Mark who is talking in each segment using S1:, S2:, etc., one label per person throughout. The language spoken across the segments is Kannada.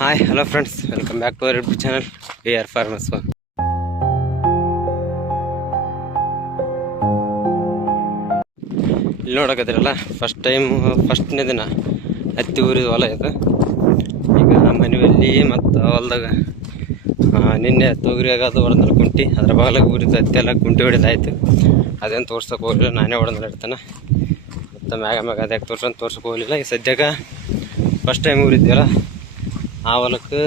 S1: Hi hello friends welcome back to our YouTube channel we are farmers ಇಲ್ಲಿ ನೋಡಕತ್ತಿರಲ್ಲ ಫಸ್ಟ್ ಟೈಮ್ ಫಸ್ಟ್ನೇ ದಿನ ಹತ್ತಿ ಊರಿದ ಹೊಲ ಇದು. ಈಗ ಮನೆಯಲ್ಲಿ ಮತ್ತು ಹೊಲ್ದಾಗ ನಿನ್ನೆ ತೊಗರಿಯಾಗ ಅದು ಹೊಡೆದ್ರೆ ಕುಂಟಿ, ಅದ್ರ ಬಾಗಲಾಗ ಊರಿದ ಹತ್ತಿ ಎಲ್ಲ ಕುಂಟಿ ಹೊಡಿದಾಯ್ತು. ಅದೇನು ತೋರ್ಸೋಕೆ ಹೋಗಲಿಲ್ಲ, ನಾನೇ ಹೊಡೆದ್ರೆ ಇಡ್ತಾನೆ. ಮತ್ತು ಮ್ಯಾಗ ಮ್ಯಾಗ ಅದಕ್ಕೆ ತೋರ್ಸಂತ ತೋರ್ಸೋಕೆ ಹೋಗಲಿಲ್ಲ. ಈಗ ಸದ್ಯಕ್ಕೆ ಫಸ್ಟ್ ಟೈಮ್ ಊರಿದ್ವಲ್ಲ ಆ ಹೊಲಕ್ಕೆ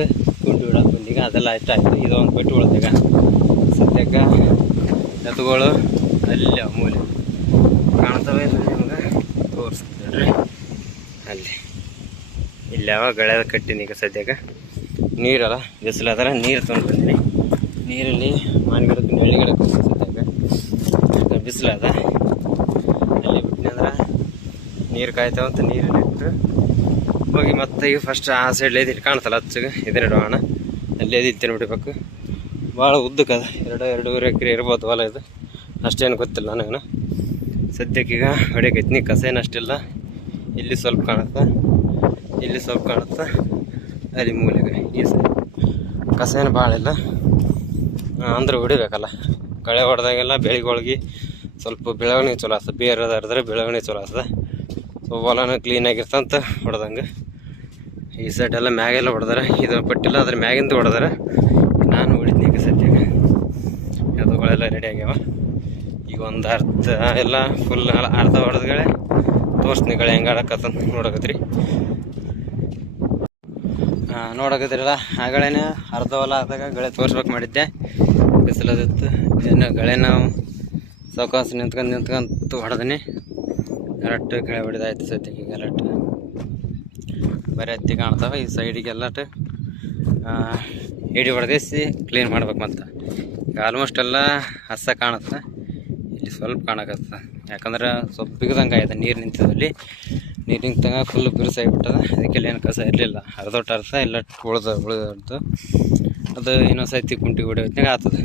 S1: ಕುಂಟಿ ಬಿಡೋಕೆ ಬಂದೀಗ ಅದೆಲ್ಲ ಆಯ್ತು ಆಯ್ತು. ಇದು ಒಂದು ಪೆಟ್ಟು ಉಳ್ದಾಗ. ಸದ್ಯಕ್ಕೆ ಎತ್ತುಗಳು ಅಲ್ಲಿ ಅಮೂಲ್ಯ ಮೂಲೆ ಕಾಣ್ತವೆ ನಿಮ್ಗೆ? ತೋರಿಸ್ತೀರಿ ಅಲ್ಲಿ. ಇಲ್ಲಿ ಯಾವಾಗ ಗಳ್ಯಾದ ಕಟ್ಟಿನಿ ಈಗ ಸದ್ಯಕ್ಕೆ. ನೀರಲ್ಲ ಬಿಸಿಲದರ ನೀರು ತಂದು ಬಂದೀನಿ. ನೀರಲ್ಲಿ ಹಳ್ಳಿ ಗಿಡಕ್ಕೆ ಸದ್ಯಕ್ಕೆ. ಬಿಸಿಲದ ಅಲ್ಲಿ ಬಿಟ್ಟಿನಿ ಅಂದ್ರೆ ನೀರು ಕಾಯ್ತಾವಂತ ನೀರಲ್ಲಿ ಇಟ್ಟು ಹೋಗಿ ಮತ್ತೆ ಈಗ ಫಸ್ಟ್ ಆ ಸೈಡ್ ಎದಿಟ್ಟು ಕಾಣ್ತಲ್ಲ ಹಚ್ಚಗೆ. ಇದನ್ನ ಇಡೋಣ ಅಲ್ಲಿ ಎದಿಟ್ಟು ತಿನ್ಬಿಡ್ಬೇಕು ಭಾಳ ಉದ್ದಕ್ಕದ ಎರಡು, ಎರಡೂವರೆ ಎಕರೆ ಇರ್ಬೋದು ಹೊಲ ಇದು. ಅಷ್ಟೇನು ಗೊತ್ತಿಲ್ಲ ನನಗೆ ಸದ್ಯಕ್ಕೀಗ ಹೊಡೆಯಕೈತಿ ನೀ ಕಸ ಏನು ಅಷ್ಟಿಲ್ಲ. ಇಲ್ಲಿ ಸ್ವಲ್ಪ ಕಾಣುತ್ತೆ. ಇಲ್ಲಿ ಸ್ವಲ್ಪ ಕಾಣುತ್ತೆ. ಅಲ್ಲಿ ಮೂಲೆಗೆ ಈ ಸೈಡ್ ಕಸ ಏನು ಭಾಳ ಇಲ್ಲ. ಅಂದ್ರೆ ಹೊಡಿಬೇಕಲ್ಲ. ಕಳೆ ಹೊಡೆದಾಗೆಲ್ಲ ಬೆಳಿಗೊಳಗೆ ಸ್ವಲ್ಪ ಬೆಳವಣಿಗೆ ಚಲೋ ಆಗ್ತದೆ. ಬೇರೆ ಹರಿದ್ರೆ ಬೆಳವಣಿಗೆ ಚಲೋ ಆಗ್ತದೆ. ಸೊ ಹೊಲನೂ ಕ್ಲೀನಾಗಿರ್ತಂತ ಹೊಡೆದಂಗೆ. ಈ ಸೈಡ್ ಎಲ್ಲ ಮ್ಯಾಗೆಲ್ಲ ಹೊಡೆದಾರೆ. ಇದು ಪಟ್ಟಿಲ್ಲ ಅದ್ರ ಮ್ಯಾಗಿಂದ ಹೊಡೆದಾರೆ. ನಾನು ಹೊಡಿದ್ನಿ ಈಗ ಸದ್ಯಕ್ಕೆ. ಎದುಗಳೆಲ್ಲ ರೆಡಿ ಆಗ್ಯಾವ. ಈಗ ಒಂದು ಅರ್ಧ, ಎಲ್ಲ ಫುಲ್ ಅರ್ಧ ಹೊಡೆದ್ಗಳೇ ತೋರಿಸ್ತೀನಿ ಗಳೆ, ಹೆಂಗೆ ಆಡಕತ್ತಂತ ನೋಡಕತ್ರಿ. ನೋಡಕತ್ರಿಲ್ಲ ಆಗಳೇನೆ ಅರ್ಧ ಹೊಲ ಆದಾಗ ಗಳೆ ತೋರ್ಸ್ಬೇಕು ಮಾಡಿದ್ದೆ. ಬಿಸಿಲದಿತ್ತು ಏನು ಗಳೆ ನಾವು ಸಾವಕಾಶ ನಿಂತ್ಕೊಂಡು ನಿಂತ್ಕೊಂತ ಹೊಡೆದೀನಿ. ಎರಟ್ಟು ಕೆಳ ಹೊಡೆದಾಯ್ತು ಸದ್ಯಕ್ಕೆ ಈಗ ಎಲ್ಲಟ್ಟು ಬರೀ ಹತ್ತಿ ಕಾಣ್ತಾವ ಈ ಸೈಡಿಗೆಲ್ಲಟ್ಟು ಹಿಡಿ ಹೊಡೆದೇಸಿ ಕ್ಲೀನ್ ಮಾಡ್ಬೇಕು ಮತ್ತೆ ಆಲ್ಮೋಸ್ಟ್ ಎಲ್ಲ ಹಸ ಕಾಣುತ್ತೆ. ಇಲ್ಲಿ ಸ್ವಲ್ಪ ಕಾಣಕತ್ತ. ಯಾಕಂದ್ರೆ ಸ್ವಲ್ಪ ಬಿಗದಂಗೆ ಆಯ್ತು ನೀರು ನಿಂತದಲ್ಲಿ ನೀರು ನಿಂತಂಗ ಫುಲ್ ಬಿರುಸಾಗಿಬಿಟ್ಟದ ಅದಕ್ಕೆಲ್ಲ ಏನು ಕಸ ಇರಲಿಲ್ಲ. ಅರ್ಧೊಟ್ಟು ಅರ್ಧ ಎಲ್ಲ ಉಳ್ದ, ಉಳಿದು. ಅದು ಇನ್ನೊಂದು ಸತಿ ಕುಂಟಿ ಹೊಡೆಯೋತ್ನಾಗ ಆಗ್ತದೆ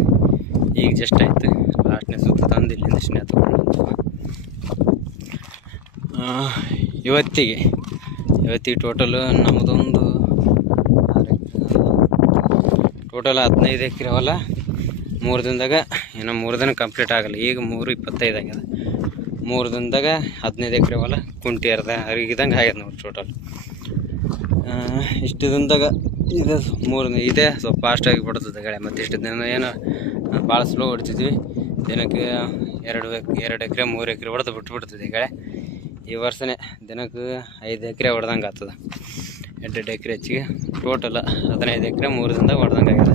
S1: ಈಗ ಜಸ್ಟ್ ಆಯ್ತು. ಲಾಸ್ಟ್ನೇ ಸುತ್ತ ತಂದು ಇಲ್ಲಿಂದ ತಗೊಂಡು ಇವತ್ತಿಗೆ. ಇವತ್ತಿಗೆ ಟೋಟಲು ನಮ್ಮದೊಂದು ಟೋಟಲ್ ಹದಿನೈದು ಎಕರೆ ಹೊಲ. ಮೂರು ದಿನದಾಗ ಇನ್ನು ಮೂರು ದಿನ ಕಂಪ್ಲೀಟ್ ಆಗಲ್ಲ. ಈಗ ಮೂರು ಇಪ್ಪತ್ತೈದು ಆಗ್ಯದ. ಮೂರು ದಿನದಾಗ ಹದಿನೈದು ಎಕರೆ ಹೊಲ ಕುಂಟಿ ಅರ್ಧ ಹರಿಗಿದಂಗೆ ಆಗ್ಯದ ನೋಡಿ ಟೋಟಲ್ ಇಷ್ಟು ದಿನದಾಗ ಇದು ಮೂರು ಇದೇ ಸ್ವಲ್ಪ ಫಾಸ್ಟಾಗಿ ಬಿಡ್ತದೆ ಗಳೆ. ಮತ್ತು ಇಷ್ಟು ದಿನ ಏನು ಭಾಳ ಸ್ಲೋ ಹೊಡಿತಿದ್ವಿ. ದಿನಕ್ಕೆ ಎರಡು ಎರಡು ಎಕರೆ, ಮೂರು ಎಕರೆ ಹೊಡೆದು ಬಿಟ್ಟು ಬಿಡ್ತಿದ್ವಿ ಗಳೆ. ಈ ವರ್ಷನೇ ದಿನಕ್ಕೆ ಐದು ಎಕರೆ ಹೊಡೆದಂಗೆ ಆಗ್ತದೆ. ಎಂಟು ಎಕರೆ ಹೆಚ್ಚಿಗೆ. ಟೋಟಲ್ ಹದಿನೈದು ಎಕರೆ ಮೂರು ದಿನದಾಗ ಹೊಡೆದಂಗೆ ಆಗ್ಯದ.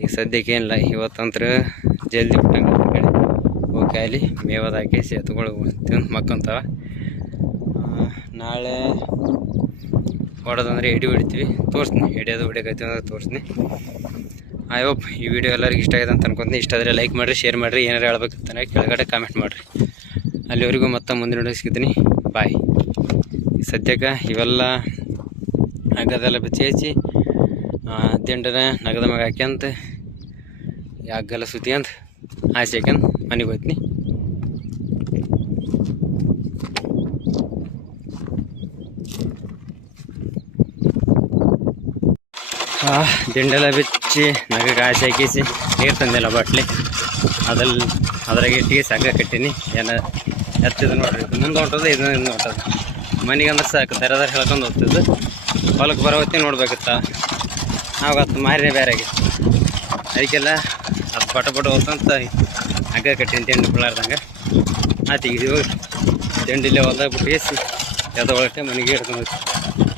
S1: ಈಗ ಸದ್ಯಕ್ಕೆ ಏನಿಲ್ಲ, ಇವತ್ತಂತ್ರ ಜಲ್ದಿ ಬಿಟ್ಟಂಗೆ ಕಡೆ ಓಕೆ ಅಲ್ಲಿ ಮೇವದ ಹಾಕಿ ಸೇತುಗಳು ತಿಂದು ಮಕ್ಕಂತಾವ. ನಾಳೆ ಹೊಡೆದಂದ್ರೆ ಎಡಿ ಹೊಡಿತೀವಿ. ತೋರಿಸ್ತೀನಿ ಎಡಿಯೋದು ಹೊಡಿಯಕೈತಿ ಅಂದ್ರೆ ತೋರಿಸ್ತೀನಿ. ಐ ಹೋಪ್ ಈ ವಿಡಿಯೋ ಎಲ್ಲರಿಗೂ ಇಷ್ಟ ಆಗಿದೆ ಅಂತ ಅನ್ಕೊಂತೀನಿ. ಇಷ್ಟ ಆದರೆ ಲೈಕ್ ಮಾಡಿರಿ ಶೇರ್ ಮಾಡಿರಿ, ಏನಾರು ಹೇಳ್ಬೇಕಂತ ಕೆಳಗಡೆ ಕಾಮೆಂಟ್ ಮಾಡಿರಿ. ಅಲ್ಲಿವರೆಗೂ ಮತ್ತೆ ಮುಂದಿನ ಸಿಗ್ತೀನಿ ಬಾಯ್ ಸದ್ಯಕ್ಕೆ ಇವೆಲ್ಲ ಹಗ್ಗದೆಲ್ಲ ಬಿಚ್ಚಿ ಹಚ್ಚಿ ದಿಂಡನ ನಗದ ಮಗ ಹಾಕ್ಯಂತ ಹಗ್ಗೆಲ್ಲ ಸುತ್ತಿ ಅಂತ ಆಸೆ ಹಾಕ್ಯಂತ ಮನೆಗೆ ಹೋಗ್ತೀನಿ. ದಿಂಡೆಲ್ಲ ಬಿಚ್ಚಿ ನಗಕ್ಕೆ ಆಸೆ ಹಾಕಿಸಿ ನೀರು ತಂದಿಲ್ಲ ಬಾಟ್ಲಿ. ಅದ್ರಲ್ಲಿ ಅದ್ರಾಗ ಇಟ್ಟಿಗೆ ಸಾಕ ಕಟ್ಟೀನಿ. ಏನ ಎತ್ತಿದ ನೋಡ್ರಿ. ಇದು ಮುಂದೆ ಹೊಂಟದ ಇದು ಹಿಂದೆ ಹೊಂಟದ ಮನೆಗೆ ಅಂದ್ರೆ ಸಾಕು ದರ ಹೇಳ್ಕೊಂಡು ಹೋಗ್ತಿದ್ದು. ಹೊಲಕ್ಕೆ ಬರೋ ಹೊತ್ತಿ ನೋಡ್ಬೇಕಿತ್ತ. ಆವತ್ತು ಮಾರಿನೇ ಬೇರೆ ಆಗಿತ್ತು. ಅದಕ್ಕೆಲ್ಲ ಅದು ಪಟ ಪಟ ಹೋಗ್ತಂತ ಹಗ್ಗ ಕಟ್ಟಿನ ತಿಂಡಿ ಬಿಳಾರ್ದಂಗೆ ಆಯ್ತು, ಈಗ ಹೋಗಿ ತಿಂಡಿಲ್ಲೇ ಹೊಲ್ದಾಗ ಬಿಟ್ಟು ಎಸಿ ಎದ ಒಳಗೆ ಮನೆಗೆ ಹಿಡ್ಕೊಂಡು ಹೋಗ್ತೀವಿ